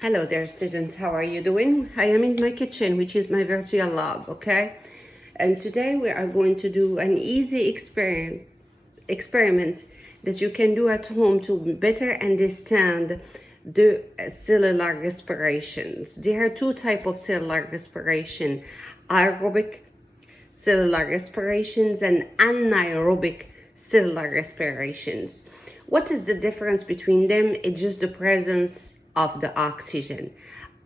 Hello there, students. How are you doing? I am in my kitchen, which is my virtual lab, okay? And today we are going to do an easy experiment that you can do at home to better understand the cellular respirations. There are two types of cellular respiration: aerobic cellular respirations and anaerobic cellular respirations. What is the difference between them? It's just the presence of the oxygen.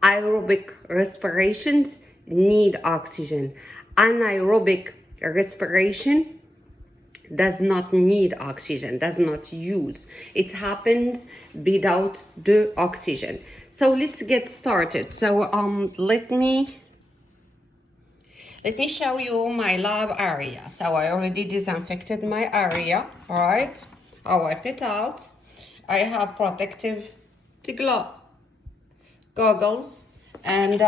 Aerobic respirations need oxygen. Anaerobic respiration does not need oxygen, does not use. It happens without the oxygen. So let's get started. So let me show you my lab area. So I already disinfected my area, all right? I wipe it out. I have protective goggles, and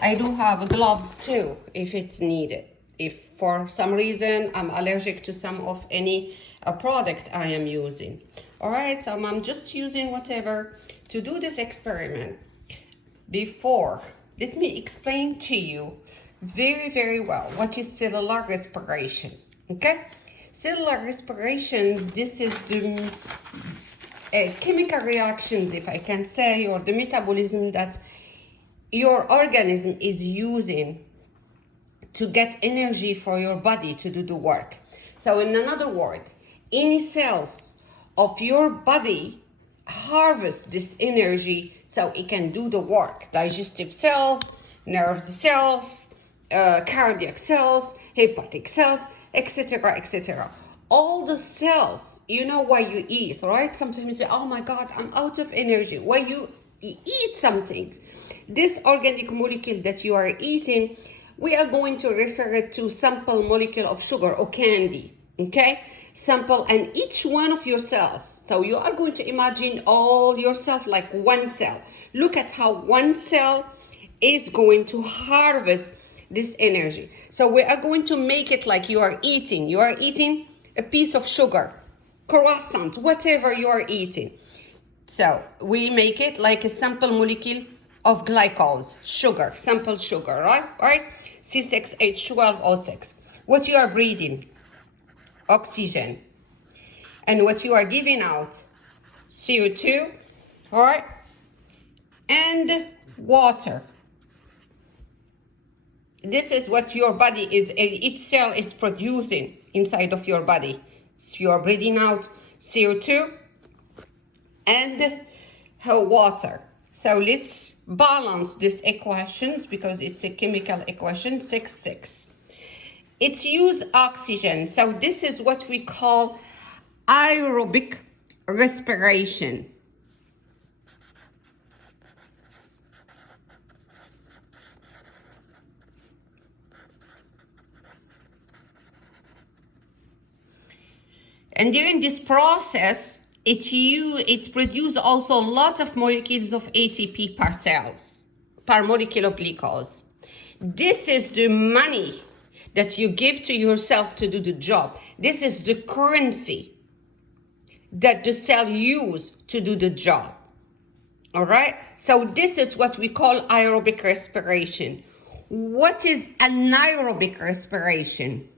I do have gloves too if it's needed. If for some reason I'm allergic to some of any product I am using. All right, so I'm just using whatever to do this experiment. Before, let me explain to you very well what is cellular respiration. Okay, cellular respirations, this is the chemical reactions, if I can say, or the metabolism that your organism is using to get energy for your body to do the work. So in another word, any cells of your body harvest this energy so it can do the work. Digestive cells, nerve cells, cardiac cells, hepatic cells, etc., etc. All the cells, you know why you eat, right? Sometimes you say, oh my God, I'm out of energy. Why you eat something. This organic molecule that you are eating, we are going to refer it to sample molecule of sugar or candy, okay? Sample, and each one of your cells. So you are going to imagine all yourself like one cell. Look at how one cell is going to harvest this energy. So we are going to make it like you are eating. You are eating a piece of sugar, croissant, whatever you are eating. So we make it like a sample molecule of glycose, sugar, sample sugar, right? Right? C6H12O6. What you are breathing, oxygen. And what you are giving out, CO2, all right? And water. This is what your body is, each cell is producing inside of your body. So you are breathing out CO2 and water. So let's balance these equations because it's a chemical equation, 6,6. It's use oxygen. So this is what we call aerobic respiration. And during this process, it produces also a lot of molecules of ATP per molecule of glucose. This is the money that you give to yourself to do the job. This is the currency that the cell use to do the job. All right? So this is what we call aerobic respiration. What is anaerobic respiration?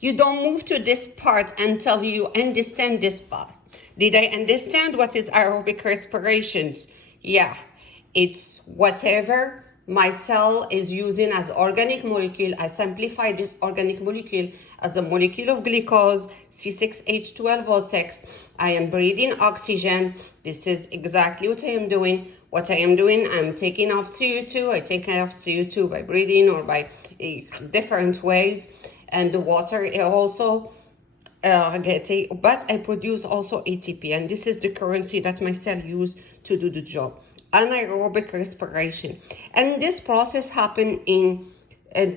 You don't move to this part until you understand this part. Did I understand what is aerobic respirations? Yeah, it's whatever my cell is using as organic molecule. I simplify this organic molecule as a molecule of glucose, C6H12O6. I am breathing oxygen. This is exactly what I am doing. What I am doing, I'm taking off CO2. I take off CO2 by breathing or by different ways. And the water also but I produce also ATP, and this is the currency that my cell use to do the job. Anaerobic respiration, and this process happen in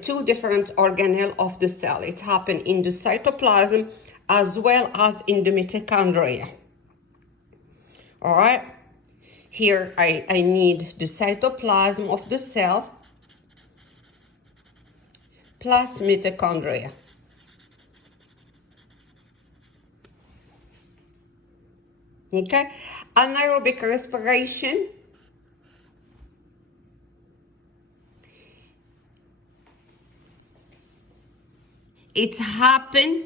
two different organelles of the cell. It happen in the cytoplasm as well as in the mitochondria. All right. Here I need the cytoplasm of the cell plus mitochondria. Okay, anaerobic respiration. It happens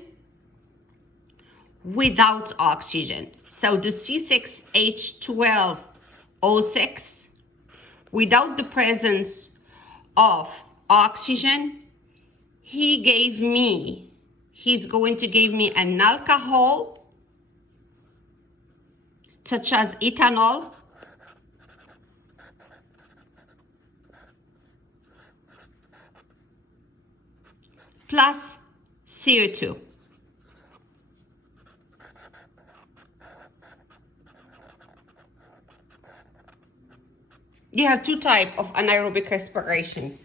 without oxygen. So the C6H12O6, without the presence of oxygen, he's going to give me an alcohol, such as ethanol, plus CO2. You have two types of anaerobic respiration.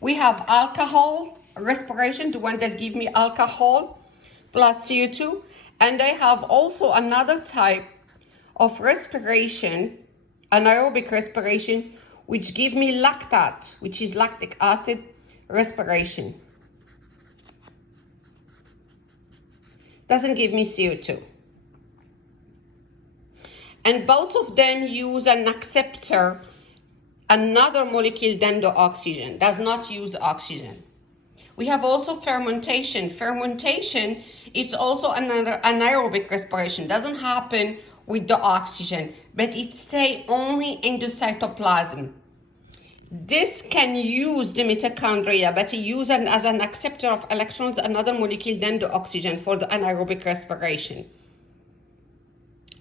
We have alcohol respiration, the one that give me alcohol plus CO2. And I have also another type of respiration, anaerobic respiration, which give me lactate, which is lactic acid respiration. Doesn't give me CO2. And both of them use an acceptor, another molecule than the oxygen, does not use oxygen. We have also fermentation. Fermentation, it's also another anaerobic respiration. Doesn't happen with the oxygen, but it stays only in the cytoplasm. This can use the mitochondria, but it uses as an acceptor of electrons, another molecule than the oxygen for the anaerobic respiration.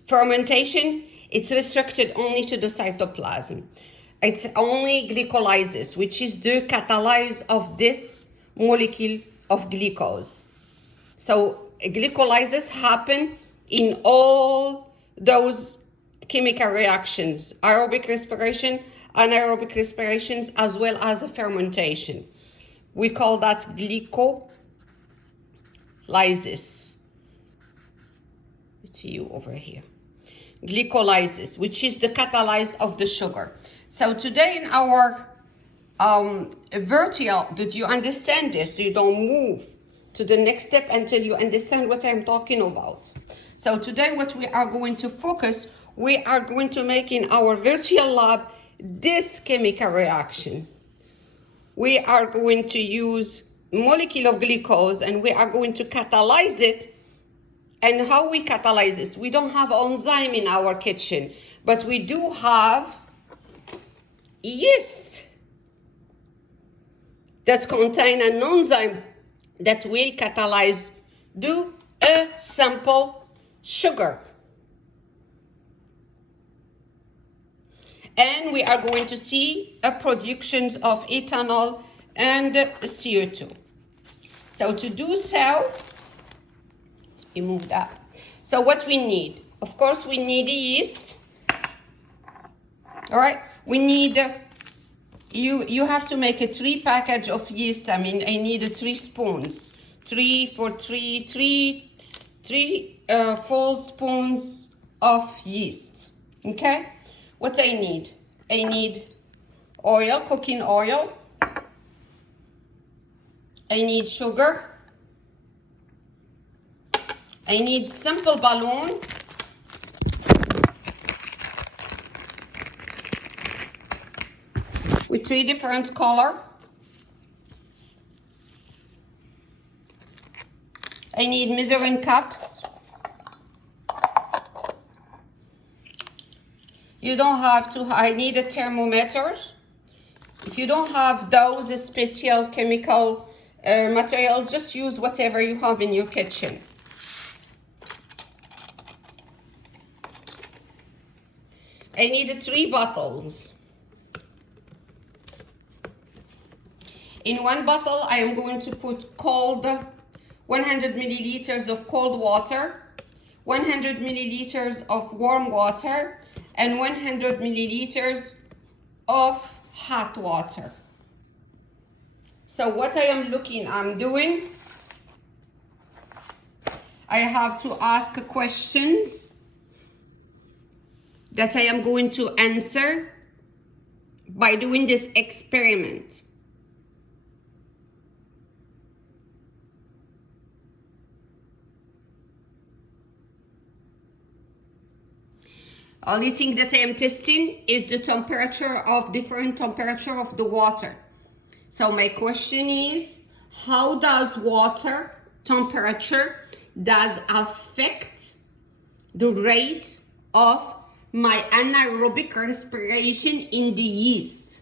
Fermentation, it's restricted only to the cytoplasm. It's only glycolysis, which is the catalysis of this molecule of glucose. So glycolysis happen in all those chemical reactions, aerobic respiration, anaerobic respirations, as well as the fermentation. We call that glycolysis. It's you over here. Glycolysis, which is the catalysis of the sugar. So today in our virtual, did you understand this? You don't move to the next step until you understand what I'm talking about. So today what we are going to focus, we are going to make in our virtual lab this chemical reaction. We are going to use molecule of glucose and we are going to catalyze it. And how we catalyze this? We don't have enzyme in our kitchen, but we do have yeast that contain an enzyme that will catalyze a simple sugar. And we are going to see a productions of ethanol and CO2. So to do so, let's remove that. So what we need, of course, we need yeast. All right, we need, you have to make a 3 package of yeast. I mean, I need 3 spoons, 3 full spoons of yeast, okay? What I need oil, cooking oil. I need sugar. I need simple balloon. With 3 different color. I need measuring cups. You don't have to, I need a thermometer. If you don't have those special chemical materials, just use whatever you have in your kitchen. I need 3 bottles. In 1 bottle, I am going to put cold, 100 milliliters of cold water, 100 milliliters of warm water, and 100 milliliters of hot water. So what I'm doing, I have to ask questions. that I am going to answer by doing this experiment. Only thing that I am testing is the different temperature of the water. So my question is, how does water temperature does affect the rate of my anaerobic respiration in the yeast?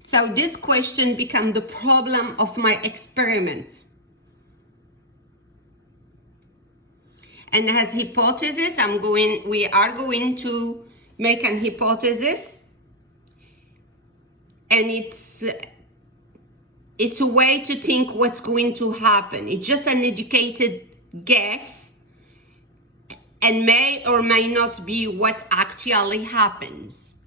So this question becomes the problem of my experiment. And as hypothesis, we are going to make an hypothesis, and it's a way to think what's going to happen. It's just an educated guess and may or may not be what actually happens.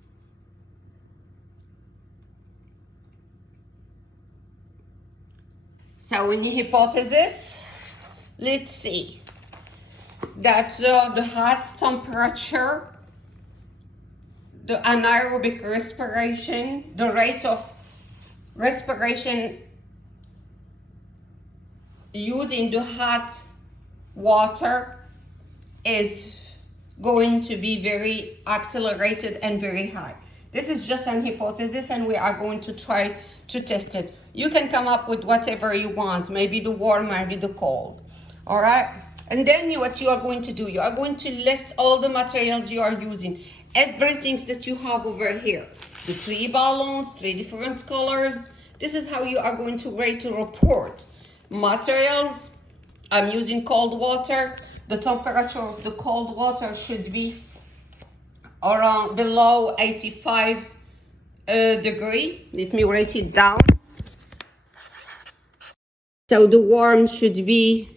So in the hypothesis, let's see that the hot temperature, the anaerobic respiration, the rate of respiration using the hot water is going to be very accelerated and very high. This is just an hypothesis, and we are going to try to test it. You can come up with whatever you want, maybe the warm, maybe the cold. All right? And then what you are going to do, you are going to list all the materials you are using, everything that you have over here. The 3 balloons, 3 different colors. This is how you are going to rate a report. Materials, I'm using cold water. The temperature of the cold water should be around below 85 degree. Let me write it down. So the warm should be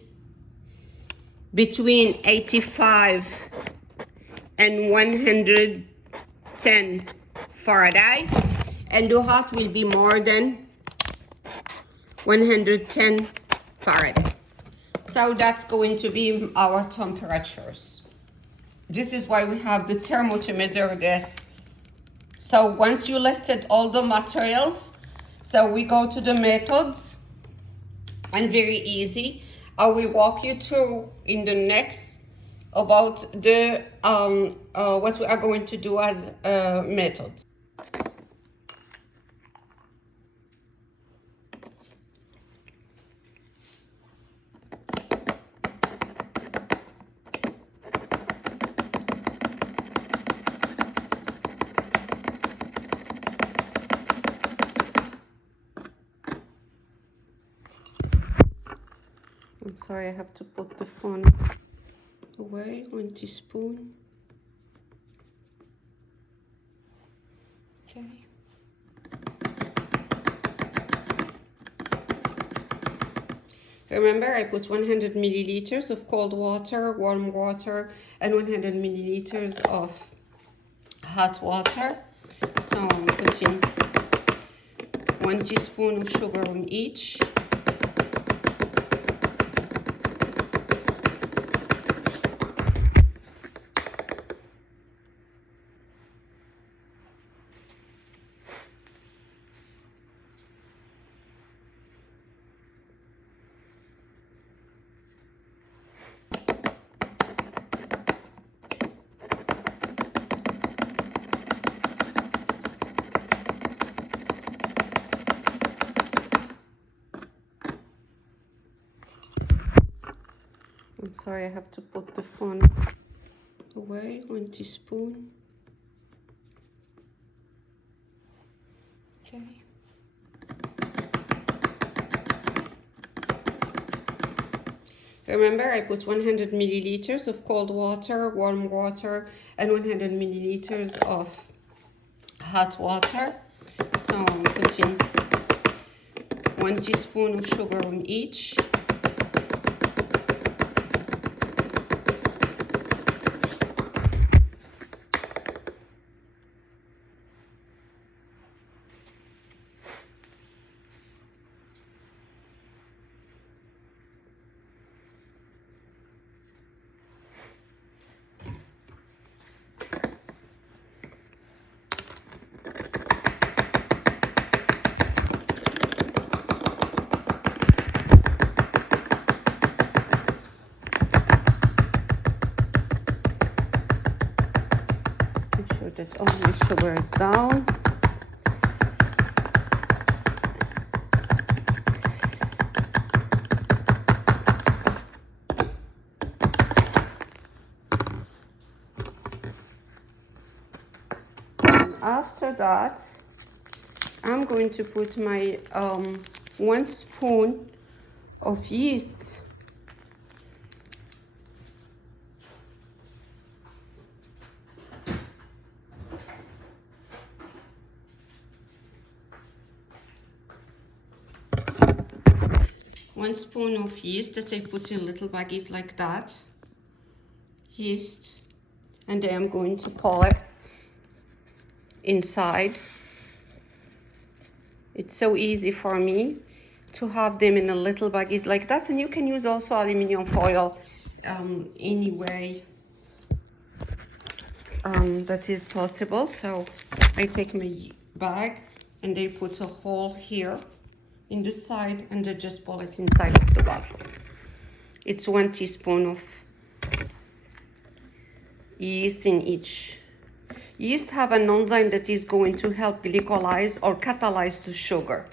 between 85 and 110 Fahrenheit, and the hot will be more than 110 Fahrenheit. So that's going to be our temperatures. This is why we have the thermo to measure this. So once you listed all the materials, so we go to the methods, and very easy. I will walk you through in the next about the what we are going to do as methods. I'm sorry, I have to put the phone away. 1 teaspoon. Okay. Remember, I put 100 milliliters of cold water, warm water, and 100 milliliters of hot water. So I'm putting 1 teaspoon of sugar on each. I'm sorry, I have to put the phone away. 1 teaspoon. Okay. Remember, I put 100 milliliters of cold water, warm water, and 100 milliliters of hot water. So I'm putting 1 teaspoon of sugar on each. Make sure that all my sugar is down. After that, I'm going to put my 1 spoon of yeast. One spoon of yeast that I put in little baggies like that. Yeast. And then I'm going to pour it inside. It's so easy for me to have them in a little baggies like that, and you can use also aluminum foil anyway that is possible. So I take my bag and they put a hole here in the side and they just pour it inside of the bottle. It's 1 teaspoon of yeast in each. Yeast have an enzyme that is going to help glycolyze or catalyze the sugar.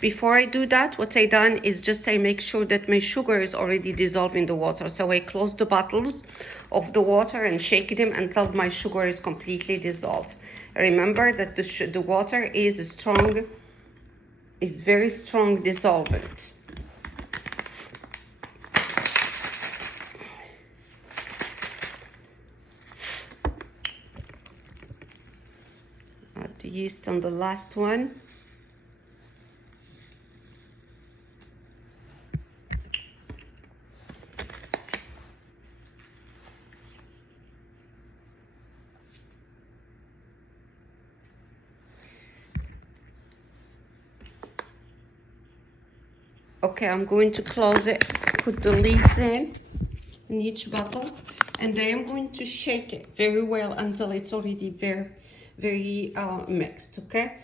Before I do that, what I done is just I make sure that my sugar is already dissolved in the water. So I close the bottles of the water and shake them until my sugar is completely dissolved. Remember that the water is very strong dissolvent. Add the yeast on the last one. Okay, I'm going to close it, put the lids in each bottle, and I am going to shake it very well until it's already very mixed, okay?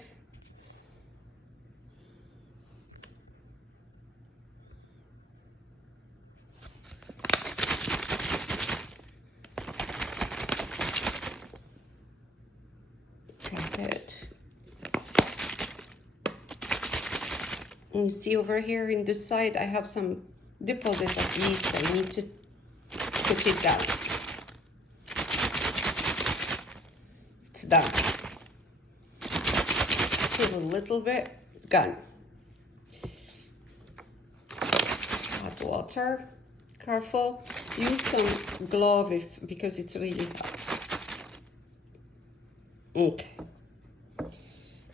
Good. And you see over here in the side, I have some deposit of yeast. I need to put it down. It's done. Put a little bit, gone. Hot water, careful. Use some glove because it's really hot. Okay.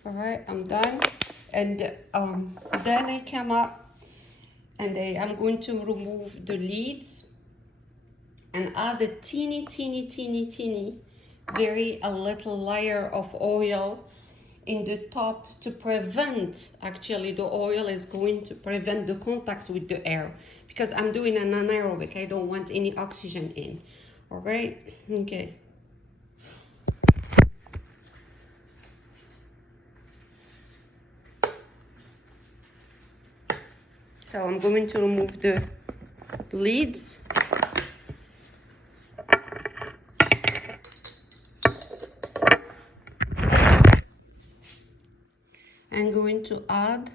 All right, I'm done. And then I come up and I'm going to remove the lids and add a teeny, very a little layer of oil in the top to prevent, actually the oil is going to prevent the contact with the air because I'm doing an anaerobic. I don't want any oxygen in. All right, okay. So I'm going to remove the lids. I'm going to add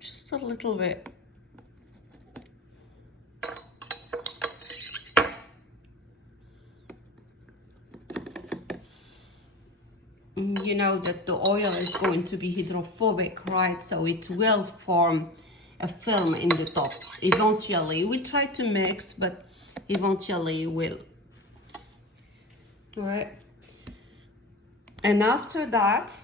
just a little bit. You know that the oil is going to be hydrophobic, right? So it will form a film in the top. Eventually, we try to mix, but eventually it will. Right? And after that,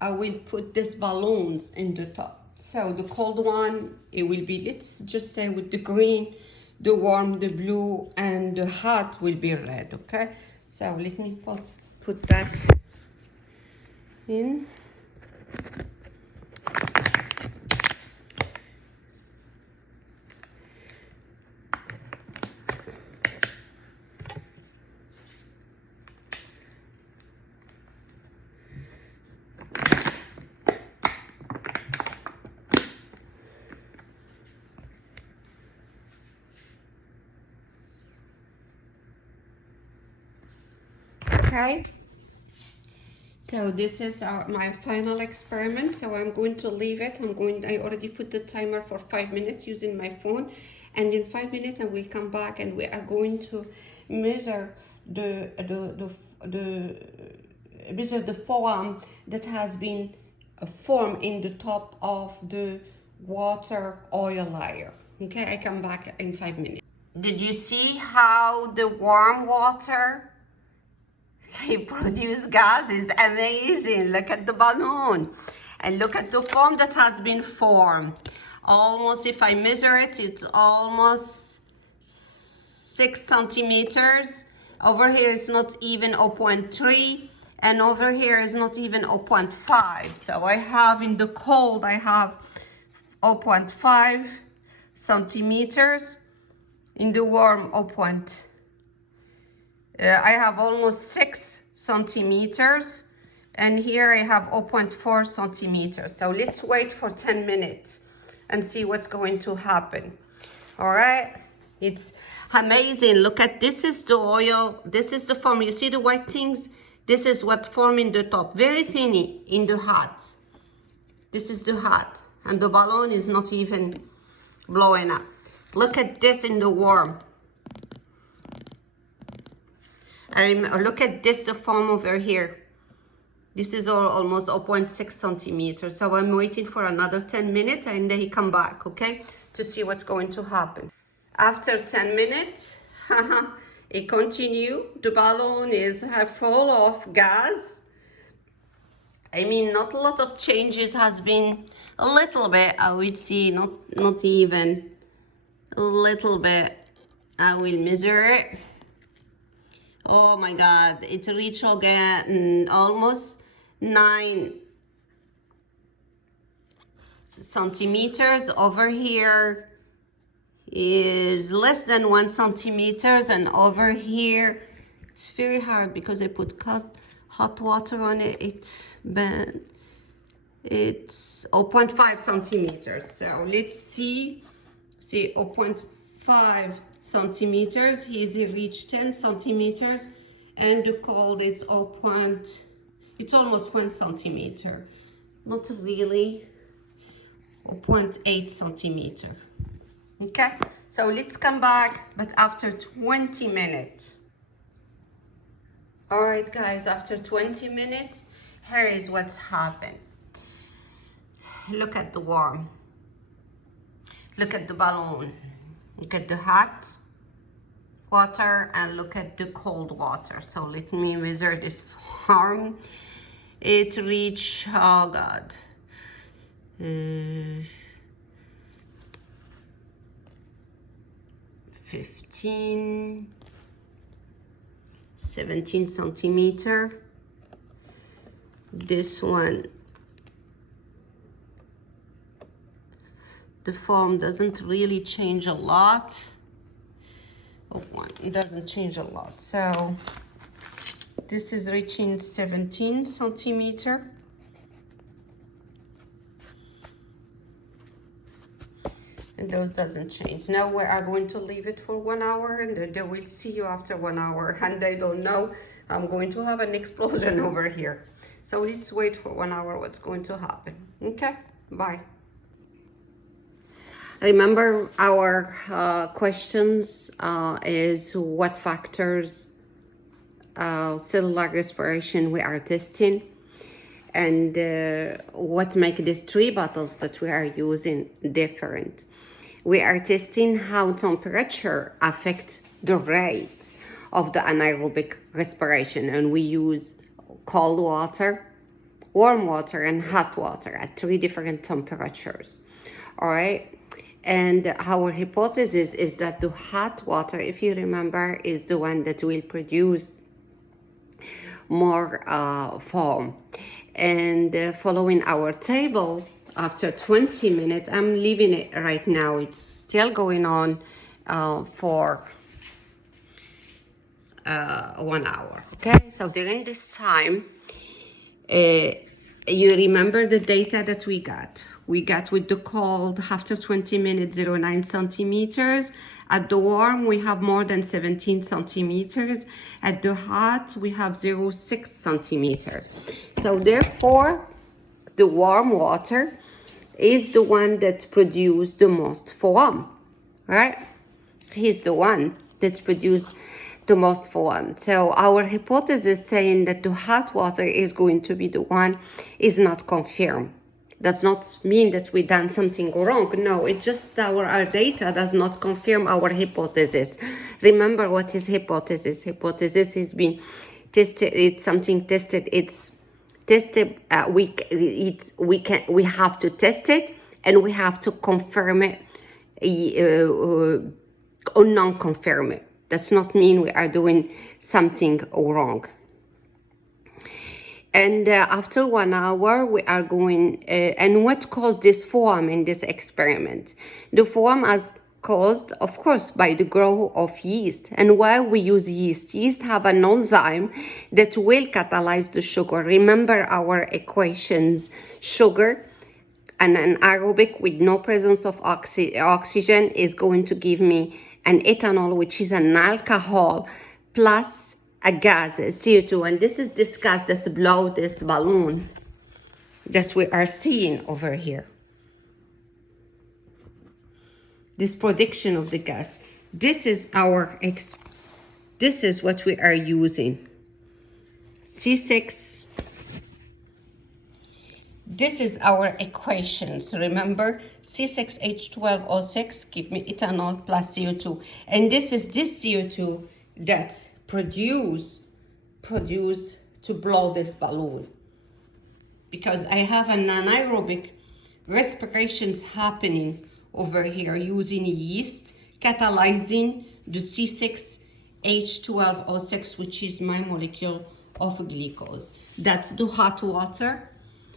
I will put these balloons in the top. So the cold one, it will be, let's just say with the green, the warm, the blue, and the hot will be red, okay? So let me put that in. Okay. So this is my final experiment. So I'm going to leave it. I already put the timer for 5 minutes using my phone. And in 5 minutes I will come back and we are going to measure the foam that has been formed in the top of the water oil layer. Okay, I come back in 5 minutes. Did you see how the warm water they produce gas is amazing? Look at the balloon and look at the foam that has been formed. Almost, if I measure it, it's almost 6 centimeters. Over here it's not even 0.3, and over here is not even 0.5. So I have in the cold, I have 0.5 centimeters. In the warm, I have almost 6 centimeters, and here I have 0.4 centimeters. So let's wait for 10 minutes and see what's going to happen. All right, it's amazing. Look at, this is the oil, this is the foam. You see the white things? This is what form in the top, very thin in the hat. This is the hat, and the balloon is not even blowing up. Look at this in the warm. Look at this, the foam over here. This is almost 0.6 centimeters. So I'm waiting for another 10 minutes and then he come back, okay? To see what's going to happen. After 10 minutes, it continue. The balloon is full of gas. I mean, not a lot of changes, has been a little bit, I would see, not even a little bit. I will measure it. Oh my God, it reached again almost 9 centimeters. Over here is less than 1 centimeters, and over here it's very hard because I put hot water on it. It's 0.5 centimeters. So let's see 0.5 centimeters. He's reached 10 centimeters, and the cold is it's almost 1 centimeter, not really, 0.8 centimeter. Okay, so let's come back, but after 20 minutes. All right, guys, after 20 minutes, here is what's happened. Look at the warm. Look at the balloon. Look at the hot water and look at the cold water. So let me measure this form. It reached, oh God, 15, 17 centimeter. This one, the form doesn't really change a lot. It doesn't change a lot. So this is reaching 17 centimeter. And those doesn't change. Now we are going to leave it for 1 hour, and they will see you after 1 hour. And I don't know, I'm going to have an explosion over here. So let's wait for 1 hour what's going to happen. Okay, bye. Remember our questions is what factors cellular respiration we are testing, and what make these 3 bottles that we are using different. We are testing how temperature affect the rate of the anaerobic respiration, and we use cold water, warm water, and hot water at 3 different temperatures. All right. And our hypothesis is that the hot water, if you remember, is the one that will produce more foam. And following our table, after 20 minutes, I'm leaving it right now. It's still going on for 1 hour. Okay, so during this time, you remember the data that we got. We get with the cold after 20 minutes 0.9 centimeters. At the warm we have more than 17 centimeters. At the hot we have 0.6 centimeters. So therefore the warm water is the one that produces the most foam, right? He's the one that produces the most foam. So our hypothesis saying that the hot water is going to be the one is not confirmed. Does not mean that we done something wrong. No, it's just our data does not confirm our hypothesis. Remember what is hypothesis? Hypothesis has been tested. It's something tested. It's tested. We have to test it and we have to confirm it or non-confirm it. Does not mean we are doing something wrong. And after 1 hour, we are going, and what caused this foam in this experiment? The foam is caused, of course, by the growth of yeast. And why we use yeast? Yeast have an enzyme that will catalyze the sugar. Remember our equations, sugar and an aerobic with no presence of oxygen is going to give me an ethanol, which is an alcohol, plus a gas, CO2, and this is this gas that's below this balloon that we are seeing over here. This production of the gas. This is this is what we are using. C6. This is our equations. Remember, C6H12O6 give me ethanol plus CO2, and this is this CO2 that produce to blow this balloon, because I have an anaerobic respirations happening over here using yeast catalyzing the C6H12O6, which is my molecule of glucose. That's the hot water,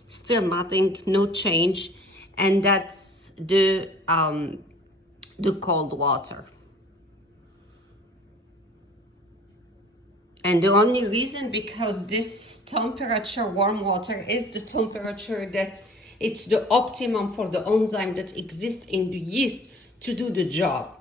still nothing, no change, and that's the cold water. And the only reason, because this temperature, warm water, is the temperature that it's the optimum for the enzyme that exists in the yeast to do the job.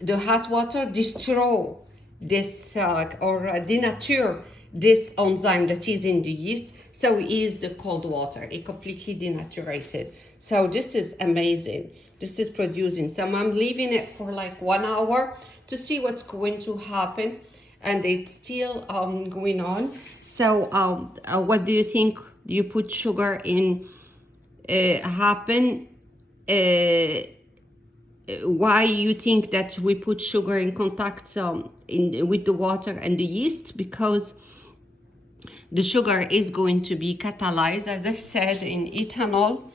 The hot water destroy this or denature this enzyme that is in the yeast. So it is the cold water. It completely denaturated. So this is amazing. This is producing. So I'm leaving it for like 1 hour to see what's going to happen. And it's still going on. So what do you think? You put sugar in happen? Why you think that we put sugar in contact with the water and the yeast? Because the sugar is going to be catalyzed, as I said, in ethanol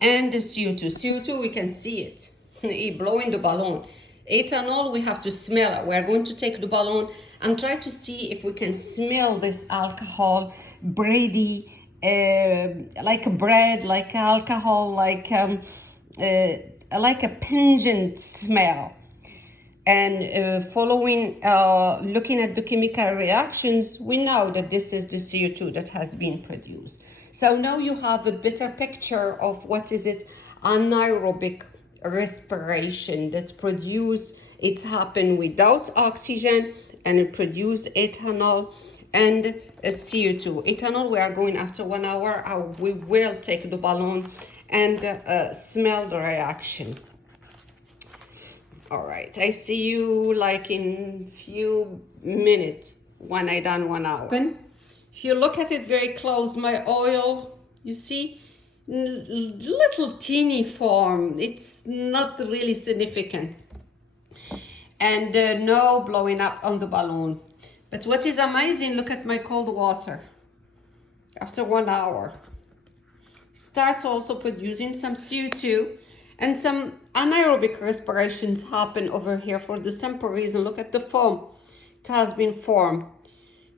and the CO2. CO2, we can see it. It blowing the balloon. Ethanol, we have to smell it. We're going to take the balloon and try to see if we can smell this alcohol, bready, like a bread, like alcohol, like a pungent smell. And following, looking at the chemical reactions, we know that this is the CO2 that has been produced. So now you have a better picture of what is it, anaerobic respiration that's produced. It's happened without oxygen, and it produce ethanol and CO2. Ethanol, we are going after 1 hour. We will take the balloon and smell the reaction. All right, I see you like in few minutes when I done 1 hour. If you look at it very close, my oil, you see, little teeny form. It's not really significant. And no blowing up on the balloon. But what is amazing, look at my cold water. After 1 hour, starts also producing some CO2, and some anaerobic respirations happen over here for the simple reason. Look at the foam. It has been formed.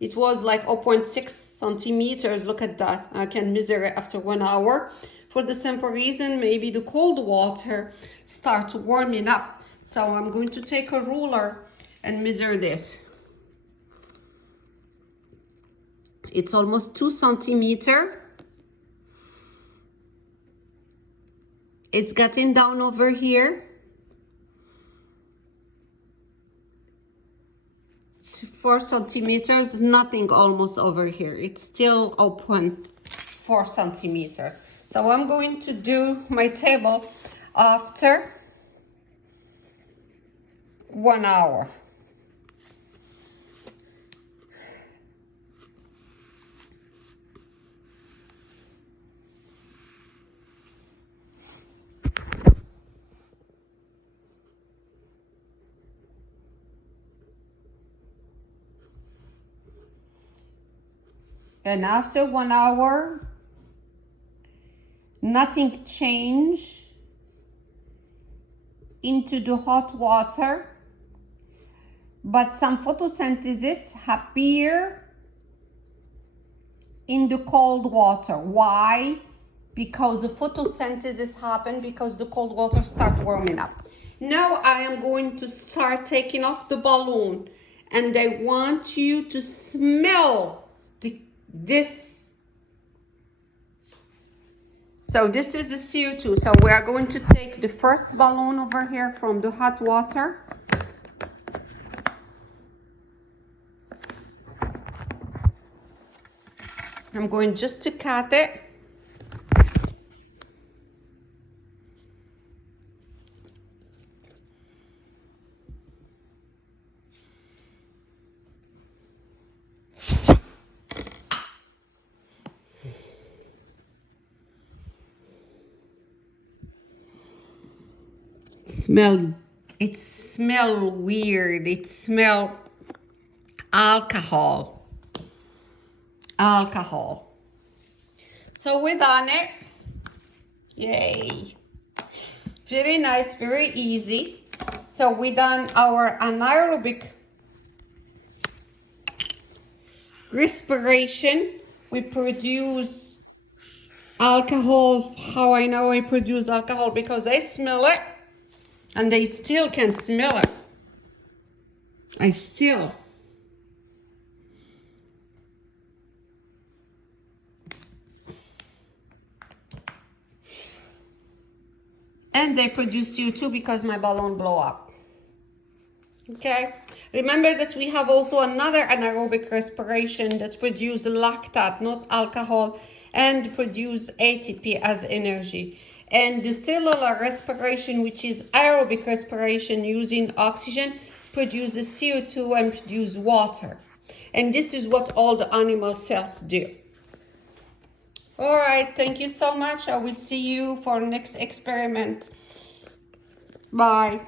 It was like 0.6 centimeters. Look at that. I can measure it after 1 hour. For the simple reason, maybe the cold water starts warming up. So I'm going to take a ruler and measure this. It's almost 2 centimeters. It's getting down over here. 4 centimeters, nothing almost over here. It's still open 4 centimeters. So I'm going to do my table after 1 hour. And after 1 hour, nothing changed into the hot water, but some photosynthesis appear in the cold water. Why? Because the photosynthesis happened because the cold water starts warming up. Now I am going to start taking off the balloon, and I want you to smell this. So this is the CO2. So we are going to take the first balloon over here from the hot water. I'm going just to cut it. It smells weird. It smells alcohol. So we done it. Yay. Very nice, very easy. So we done our anaerobic respiration. We produce alcohol. How I know I produce alcohol? Because I smell it. And they still can smell it. And they produce CO2 because my balloon blow up. Okay. Remember that we have also another anaerobic respiration that produce lactate, not alcohol, and produce ATP as energy. And the cellular respiration, which is aerobic respiration using oxygen, produces CO2 and produce water. And this is what all the animal cells do. All right, thank you so much. I will see you for next experiment. Bye.